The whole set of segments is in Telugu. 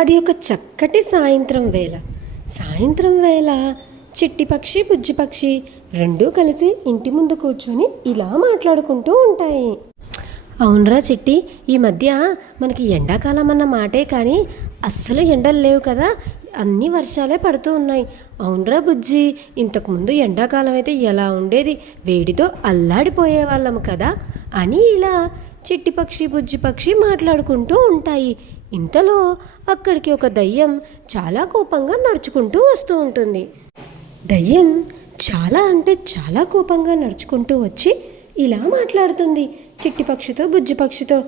అది ఒక చక్కటి సాయంత్రం వేళ చిట్టి పక్షి బుజ్జి పక్షి రెండూ కలిసి ఇంటి ముందు కూర్చొని ఇలా మాట్లాడుకుంటూ ఉంటాయి. అవునరా చిట్టి, ఈ మధ్య మనకి ఎండాకాలం అన్న మాటే కానీ అస్సలు ఎండలు లేవు కదా, అన్ని వర్షాలే పడుతూ ఉన్నాయి. అవునరా బుజ్జి, ఇంతకుముందు ఎండాకాలం అయితే ఎలా ఉండేది, వేడితో అల్లాడిపోయే వాళ్ళము కదా అని ఇలా చిట్టి పక్షి బుజ్జి పక్షి మాట్లాడుకుంటూ ఉంటాయి. ఇంతలో అక్కడికి ఒక దయ్యం చాలా కోపంగా నడుచుకుంటూ వస్తూ ఉంటుంది. దయ్యం చాలా అంటే చాలా కోపంగా నడుచుకుంటూ వచ్చి ఇలా మాట్లాడుతుంది చిట్టి పక్షితో బుజ్జి పక్షితో.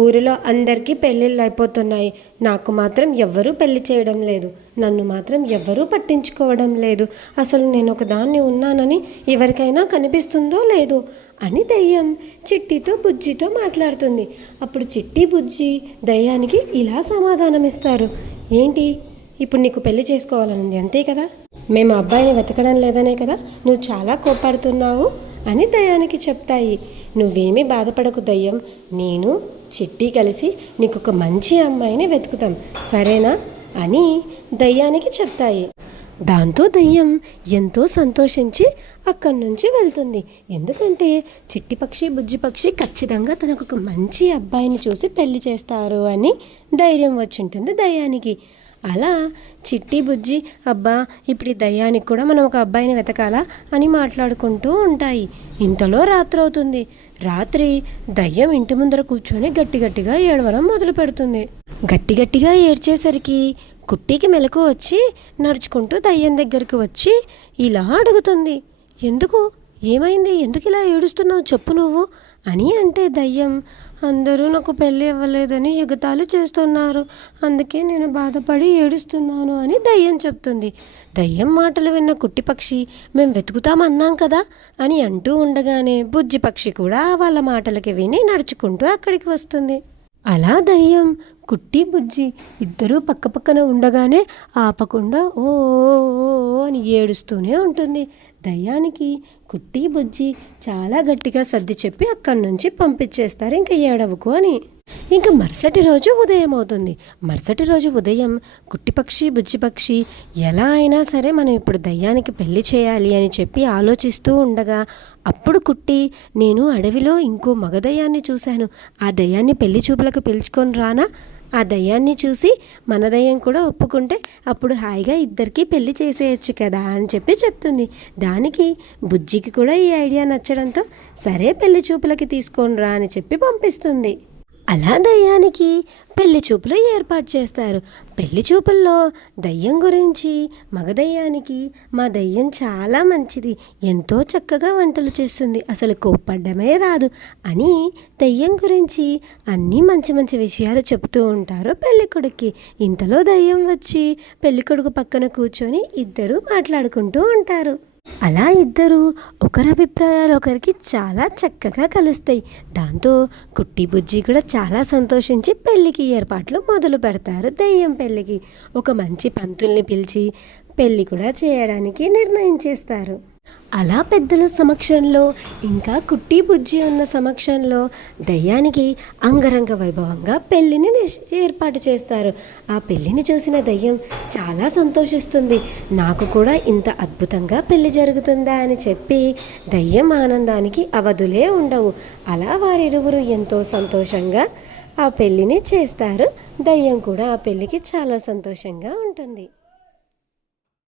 ఊరిలో అందరికీ పెళ్ళిళ్ళు అయిపోతున్నాయి, నాకు మాత్రం ఎవ్వరూ పెళ్లి చేయడం లేదు, నన్ను మాత్రం ఎవ్వరూ పట్టించుకోవడం లేదు, అసలు నేను ఒకదాన్ని ఉన్నానని ఎవరికైనా కనిపిస్తుందో లేదో అని దయ్యం చిట్టితో బుజ్జితో మాట్లాడుతుంది. అప్పుడు చిట్టి బుజ్జి దయ్యానికి ఇలా సమాధానం ఇస్తారు. ఏంటి, ఇప్పుడు నీకు పెళ్లి చేసుకోవాలనుంది అంతే కదా, మేము అబ్బాయిని వెతకడం లేదనే కదా నువ్వు చాలా కోపాడుతున్నావు అని దయ్యానికి చెప్తాయి. నువ్వేమీ బాధపడకు దయ్యం, నేను చిట్టి కలిసి నీకు ఒక మంచి అమ్మాయిని వెతుకుతాం, సరేనా అని దయ్యానికి చెప్తాయి. దాంతో దయ్యం ఎంతో సంతోషించి అక్కడి నుంచి వెళ్తుంది. ఎందుకంటే చిట్టి పక్షి బుజ్జి పక్షి ఖచ్చితంగా తనకు ఒక మంచి అబ్బాయిని చూసి పెళ్లి చేస్తారు అని ధైర్యం వచ్చింటుంది దయ్యానికి. అలా చిట్టి బుజ్జి అబ్బా ఇప్పుడు ఈ దయ్యానికి కూడా మనం ఒక అబ్బాయిని వెతకాలా అని మాట్లాడుకుంటూ ఉంటాయి. ఇంతలో రాత్రి అవుతుంది. రాత్రి దయ్యం ఇంటి ముందర కూర్చొని గట్టిగా ఏడవడం మొదలు పెడుతుంది. గట్టిగా ఏడ్చేసరికి కుట్టికి మెలకు వచ్చి నడుచుకుంటూ దయ్యం దగ్గరికి వచ్చి ఇలా అడుగుతుంది. ఎందుకు, ఏమైంది, ఎందుకు ఇలా ఏడుస్తున్నావు చెప్పు నువ్వు అని అంటే దయ్యం, అందరూ నాకు పెళ్ళి ఇవ్వలేదని ఎగతాళి చేస్తున్నారు, అందుకే నేను బాధపడి ఏడుస్తున్నాను అని దయ్యం చెప్తుంది. దయ్యం మాటలు విన్న కుట్టి పక్షి మేము వెతుకుతామన్నాం కదా అని అంటూ ఉండగానే బుజ్జి పక్షి కూడా వాళ్ళ మాటలకి విని నడుచుకుంటూ అక్కడికి వస్తుంది. అలా దయ్యం కుట్టి బుజ్జి ఇద్దరూ పక్కపక్కన ఉండగానే ఆపకుండా ఓ అని ఏడుస్తూనే ఉంటుంది. దయ్యానికి కుట్టి బుజ్జి చాలా గట్టిగా సర్ది చెప్పి అక్కడి నుంచి పంపించేస్తారు, ఇంకా ఏడవకు అని. ఇంకా మరుసటి రోజు ఉదయం అవుతుంది. మరుసటి రోజు ఉదయం కుట్టి పక్షి బుజ్జి పక్షి ఎలా అయినా సరే మనం ఇప్పుడు దయ్యానికి పెళ్లి చేయాలి అని చెప్పి ఆలోచిస్తూ ఉండగా అప్పుడు కుట్టి, నేను అడవిలో ఇంకో మగ దయ్యాన్ని చూశాను, ఆ దయ్యాన్ని పెళ్లి చూపులకు పిలుచుకొని రానా, ఆ దయ్యాన్ని చూసి మన దయ్యం కూడా ఒప్పుకుంటే అప్పుడు హాయిగా ఇద్దరికీ పెళ్లి చేసేయచ్చు కదా అని చెప్పి చెప్తుంది. దానికి బుజ్జికి కూడా ఈ ఐడియా నచ్చడంతో సరే పెళ్లి చూపులకి తీసుకొని రా అని చెప్పి పంపిస్తుంది. అలా దయ్యానికి పెళ్లి చూపులు ఏర్పాటు చేస్తారు. పెళ్లి చూపుల్లో దయ్యం గురించి మగ దయ్యానికి మా దయ్యం చాలా మంచిది, ఎంతో చక్కగా వంటలు చేస్తుంది, అసలు కోప్పడ్డమే రాదు అని దయ్యం గురించి అన్నీ మంచి విషయాలు చెప్తూ ఉంటారు పెళ్ళికొడుక్కి. ఇంతలో దయ్యం వచ్చి పెళ్ళికొడుకు పక్కన కూర్చొని ఇద్దరు మాట్లాడుకుంటూ ఉంటారు. అలా ఇద్దరు ఒకరి అభిప్రాయాలు ఒకరికి చాలా చక్కగా కలుస్తాయి. దాంతో కుట్టి బుజ్జి కూడా చాలా సంతోషించి పెళ్ళికి ఏర్పాట్లు మొదలు పెడతారు. దయ్యం పెళ్ళికి ఒక మంచి పంతుల్ని పిలిచి పెళ్ళి కూడా చేయడానికి నిర్ణయించేస్తారు. అలా పెద్దల సమక్షంలో ఇంకా కుట్టి బుజ్జి ఉన్న సమక్షంలో దయ్యానికి అంగరంగ వైభవంగా పెళ్ళిని ఏర్పాటు చేస్తారు. ఆ పెళ్ళిని చూసిన దయ్యం చాలా సంతోషిస్తుంది. నాకు కూడా ఇంత అద్భుతంగా పెళ్ళి జరుగుతుందా అని చెప్పి దయ్యం ఆనందానికి అవధులే ఉండవు. అలా వారిరువురు ఎంతో సంతోషంగా ఆ పెళ్ళిని చేస్తారు. దయ్యం కూడా ఆ పెళ్ళికి చాలా సంతోషంగా ఉంటుంది.